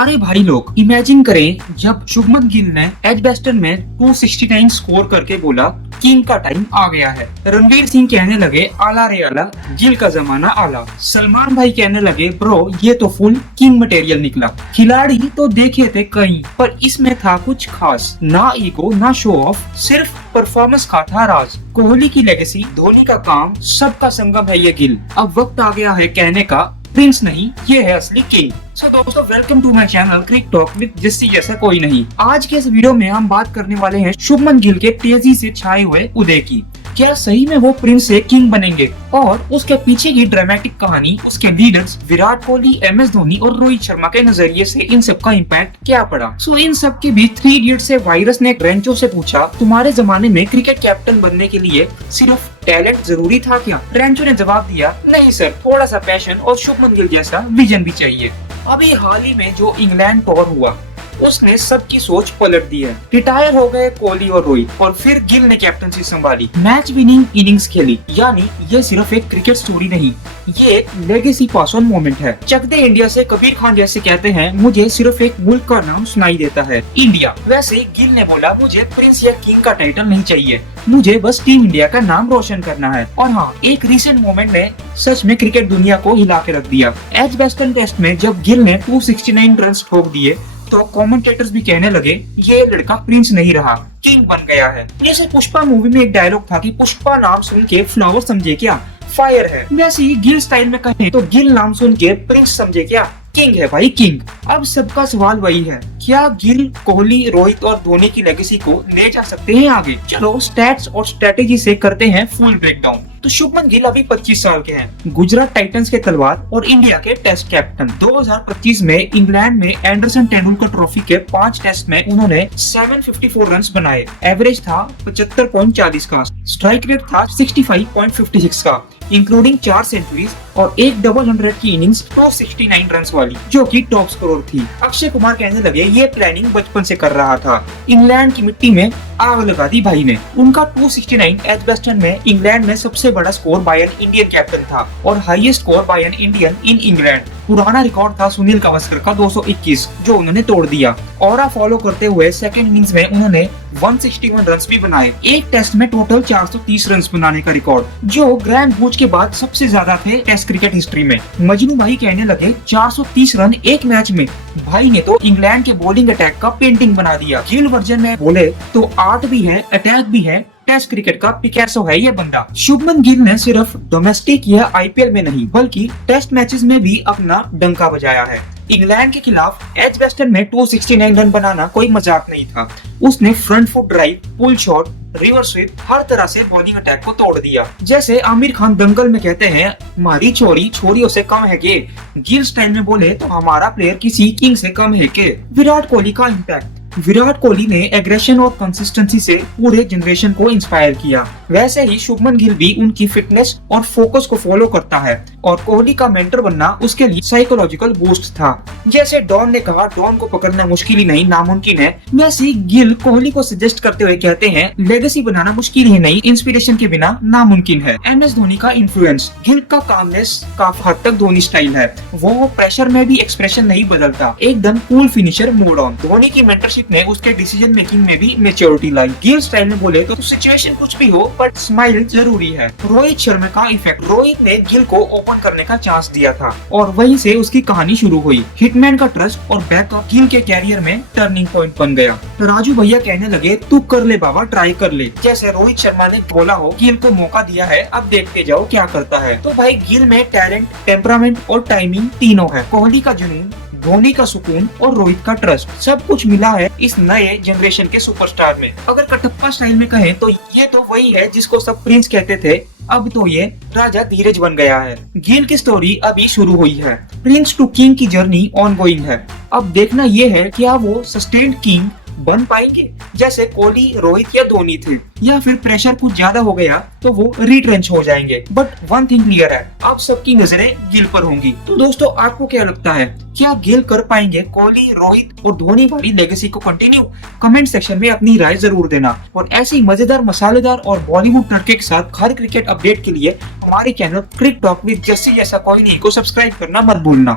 अरे भाई लोग इमेजिन करें जब शुभमन गिल ने एजबेस्टन में 269 स्कोर करके बोला किंग का टाइम आ गया है। रणवीर सिंह कहने लगे आला रे आला, गिल का जमाना आला। सलमान भाई कहने लगे ब्रो ये तो फुल किंग मटेरियल निकला। खिलाड़ी तो देखे थे कई, पर इसमें था कुछ खास, ना ईगो ना शो ऑफ, सिर्फ परफॉर्मेंस का था राज। कोहली की लेगेसी, धोनी का काम, सबका संगम है ये गिल। अब वक्त आ गया है कहने का प्रिंस नहीं, ये है असली किंग। सो दोस्तों welcome to my channel cric talk with Jassi जैसा कोई नहीं। आज के इस वीडियो में हम बात करने वाले हैं शुभमन गिल के तेजी से छाए हुए उदय की। क्या सही में वो प्रिंस से किंग बनेंगे और उसके पीछे की ड्रामेटिक कहानी, उसके लीडर्स विराट कोहली, MS धोनी और रोहित शर्मा के नजरिए से इन सब का इम्पैक्ट क्या पड़ा। सो इन सब के बीच 3 इडियट्स से वायरस ने रेंचो से पूछा तुम्हारे जमाने में क्रिकेट कैप्टन बनने के लिए सिर्फ टैलेंट जरूरी था क्या? रेंचो ने जवाब दिया नहीं सर, थोड़ा सा पैशन और शुभमन गिल जैसा विजन भी चाहिए। अभी हाल ही में जो इंग्लैंड टूर हुआ उसने सबकी सोच पलट दी है। रिटायर हो गए कोहली और रोहित और फिर गिल ने कैप्टनसी संभाली, मैच विनिंग इनिंग्स खेली। यानी ये सिर्फ एक क्रिकेट स्टोरी नहीं, ये एक लेगेसी पास ऑन मोमेंट है। चक दे इंडिया से कबीर खान जैसे कहते हैं मुझे सिर्फ एक मुल्क का नाम सुनाई देता है, इंडिया। वैसे गिल ने बोला मुझे प्रिंस या किंग का टाइटल नहीं चाहिए, मुझे बस टीम इंडिया का नाम रोशन करना है। और हाँ, एक रिसेंट मोमेंट ने सच में क्रिकेट दुनिया को हिला के रख दिया। एजबेस्टन टेस्ट में जब गिल ने 269 रन ठोक दिए तो कमेंटेटर्स भी कहने लगे ये लड़का प्रिंस नहीं रहा, किंग बन गया है। जैसे पुष्पा मूवी में एक डायलॉग था कि पुष्पा नाम सुन के फ्लावर समझे क्या, फायर है। वैसे ही गिल स्टाइल में कहे तो गिल नाम सुन के प्रिंस समझे क्या, किंग है भाई, किंग। अब सबका सवाल वही है, क्या गिल, कोहली, रोहित और धोनी की लेगेसी को ले जा सकते हैं आगे? चलो स्टैट्स और स्ट्रेटेजी से करते हैं फुल ब्रेकडाउन। तो शुभमन गिल अभी 25 साल के हैं, गुजरात टाइटंस के तलवार और इंडिया के टेस्ट कैप्टन। 2025 में इंग्लैंड में एंडरसन तेंदुलकर ट्रॉफी के 5 टेस्ट में उन्होंने 754 रन्स बनाए। एवरेज था 75.40 का, स्ट्राइक रेट था 65.56 का, इंक्लूडिंग 4 सेंचुरीज और एक डबल 100 की इनिंग्स 269 रन वाली, जो कि टॉप स्कोर थी। अक्षय कुमार कहने लगे ये प्लानिंग बचपन से कर रहा था। इंग्लैंड की मिट्टी में आग लगा दी भाई ने। उनका 269 एजबेस्टन में इंग्लैंड में सबसे बड़ा score bye an Indian captain था और highest score bye an Indian in England. पुराना रिकॉर्ड था सुनील गावस्कर का 221, जो उन्होंने तोड़ दिया। ऑरा फॉलो करते हुए सेकंड इनिंग्स में उन्होंने 161 रन भी बनाए। एक टेस्ट में टोटल 430 रन बनाने का रिकॉर्ड, जो ग्रैंड बूच के बाद सबसे ज्यादा थे टेस्ट क्रिकेट हिस्ट्री में। मजनू भाई कहने लगे 430 रन एक मैच में, भाई ने तो इंग्लैंड के बॉलिंग अटैक का पेंटिंग बना दिया। गिल वर्जन में बोले तो आर्ट भी है, अटैक भी है, टेस्ट क्रिकेट का पिकासो है ये बंदा। शुभमन गिल ने सिर्फ डोमेस्टिक या IPL में नहीं बल्कि टेस्ट मैचेस में भी अपना डंका बजाया है। इंग्लैंड के खिलाफ एजबेस्टन में 269 रन बनाना कोई मजाक नहीं था। उसने front foot drive, pull shot, reverse sweep, हर तरह से बॉलिंग अटैक को तोड़ दिया। जैसे आमिर खान दंगल में कहते हैं मारी छोरी छोरियों से कम है के, गिल स्टाइल में बोले तो हमारा प्लेयर किसी किंग से कम है के। विराट कोहली का इम्पैक्ट, विराट कोहली ने एग्रेशन और कंसिस्टेंसी से पूरे जनरेशन को इंस्पायर किया। वैसे ही शुभमन गिल भी उनकी फिटनेस और फोकस को फॉलो करता है और कोहली का मेंटर बनना उसके लिए साइकोलॉजिकल बूस्ट था। जैसे डॉन ने कहा डॉन को पकड़ना मुश्किल ही नहीं नामुमकिन है, वैसे ही गिल कोहली को सजेस्ट करते हुए कहते हैं लेगेसी बनाना मुश्किल ही नहीं, इंस्पिरेशन के बिना नामुमकिन है। MS धोनी का इन्फ्लुएंस, गिल का कामनेस काफी हद तक धोनी स्टाइल है। वो प्रेशर में भी एक्सप्रेशन नहीं बदलता, एकदम cool finisher mode on. Dhoni की मेंटरशिप ने उसके डिसीजन मेकिंग में भी मैच्योरिटी लाई। गिल स्टाइल में बोले तो सिचुएशन कुछ भी हो बट स्माइल जरूरी है। रोहित शर्मा का इफेक्ट, रोहित ने गिल को ओपन करने का चांस दिया था और वहीं से उसकी कहानी शुरू हुई। हिटमैन का ट्रस्ट और बैकअप गिल के कैरियर में टर्निंग पॉइंट बन गया। तो राजू भैया कहने लगे तू कर ले बाबा, ट्राई कर ले। जैसे रोहित शर्मा ने बोला हो गिल को मौका दिया है, अब देखते जाओ क्या करता है। तो भाई गिल में टैलेंट, टेम्परामेंट और टाइमिंग तीनों है। कोहली का जुनून, धोनी का सुकून और रोहित का ट्रस्ट, सब कुछ मिला है इस नए जनरेशन के सुपरस्टार में। अगर कटप्पा स्टाइल में कहें तो ये तो वही है जिसको सब प्रिंस कहते थे, अब तो ये राजा धीरज बन गया है। गिल की स्टोरी अभी शुरू हुई है, प्रिंस टू किंग की जर्नी ऑनगोइंग है। अब देखना ये है क्या वो सस्टेन्ड किंग बन पाएंगे जैसे कोहली, रोहित या धोनी थे, या फिर प्रेशर कुछ ज्यादा हो गया तो वो रिट्रेंच हो जाएंगे। बट वन थिंग क्लियर है, अब सबकी नजरें गिल पर होंगी। तो दोस्तों आपको क्या लगता है, क्या गिल कर पाएंगे कोहली, रोहित और धोनी वाली लेगेसी को कंटिन्यू? कमेंट सेक्शन में अपनी राय जरूर देना और ऐसे ही मजेदार, मसालेदार और बॉलीवुड तड़के के साथ हर क्रिकेट अपडेट के लिए हमारे channel cric talk with Jassi जैसा कोई नहीं को सब्सक्राइब करना मत भूलना।